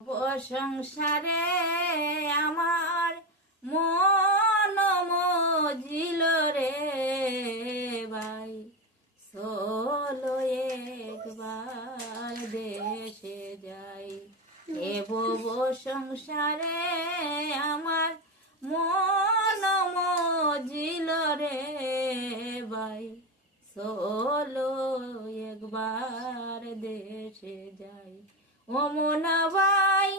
সংসারে আমার মন মজিল রে ভাই, চলো একবার দেশে যাই। এ ভব সংসারে আমার মন মজিল রে ভাই, চলো একবার দেশে যাই। ও মোনা ভাই,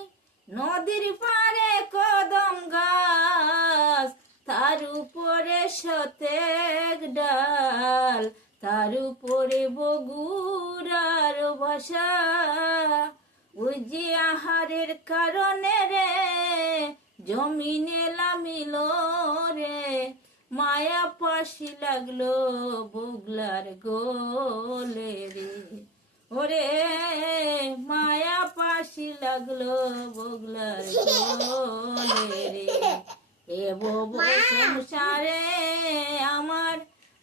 নদীর পারে কদম গাছ, তার উপরে শতেক ডাল, তার উপরে বগুড়ার বাসা। ওই যে আহারের কারণে রে জমিনে লামিল রে, মায়া পাশি লাগলো বগলার গোলে রে। ওরে মায়া পাশি লাগলো বগলার গোলে রে। এ ভব সংসারে আমার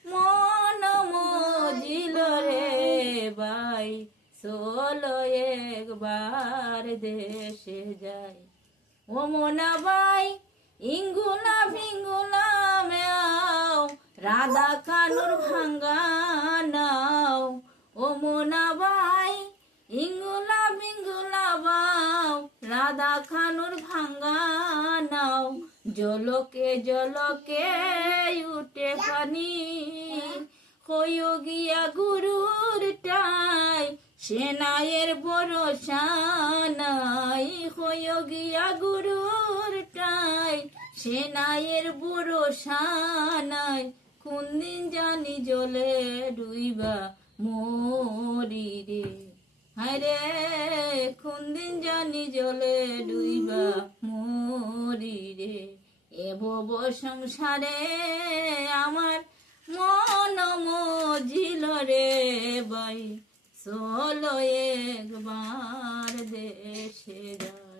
মন মজিল রে ভাই, চলো একবার দেশে যাই। ও মোনা ভাই, ইঙ্গুলা ভিঙ্গুলা মেয়াও, রাধা কানুর ভাঙ্গা নাও। ও মোনা ভাই, ইঙ্গুলা ভিঙ্গুলা বাও, রাধা খানুর ভাঙ্গা নাও। জলকে জলকে উঠে পানি, হইও গিয়া গুরুর টাই, সেনায়ের ভরসা নাই। হইও গিয়া গুরুর টাই, সেনায়ের ভরসা নাই। কোন দিন জানি জলে ডুইবা মরি রে, হায় রে কোন দিন জানি জলে ডুইবা মরি রে। এ ভব সংসারে আমার মন মজিল রে ভাই, চলো একবার দেশে যাই।